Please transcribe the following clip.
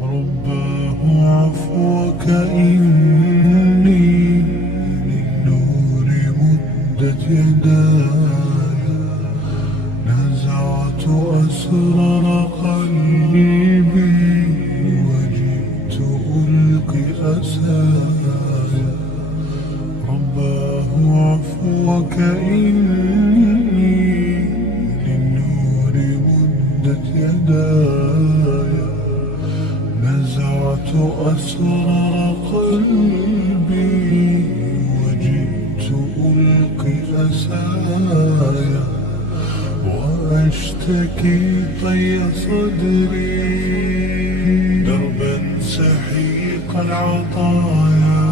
رباه عفوك إني للنور مدت يداي، نزعت أسرار قلبي وجئت ألقي أساي. رباه عفوك إني للنور مدت يداي، نزعت أسرار قلبي وجئت ألقي أسايا، وأشتكي طي صدري دربا سحيق العطايا.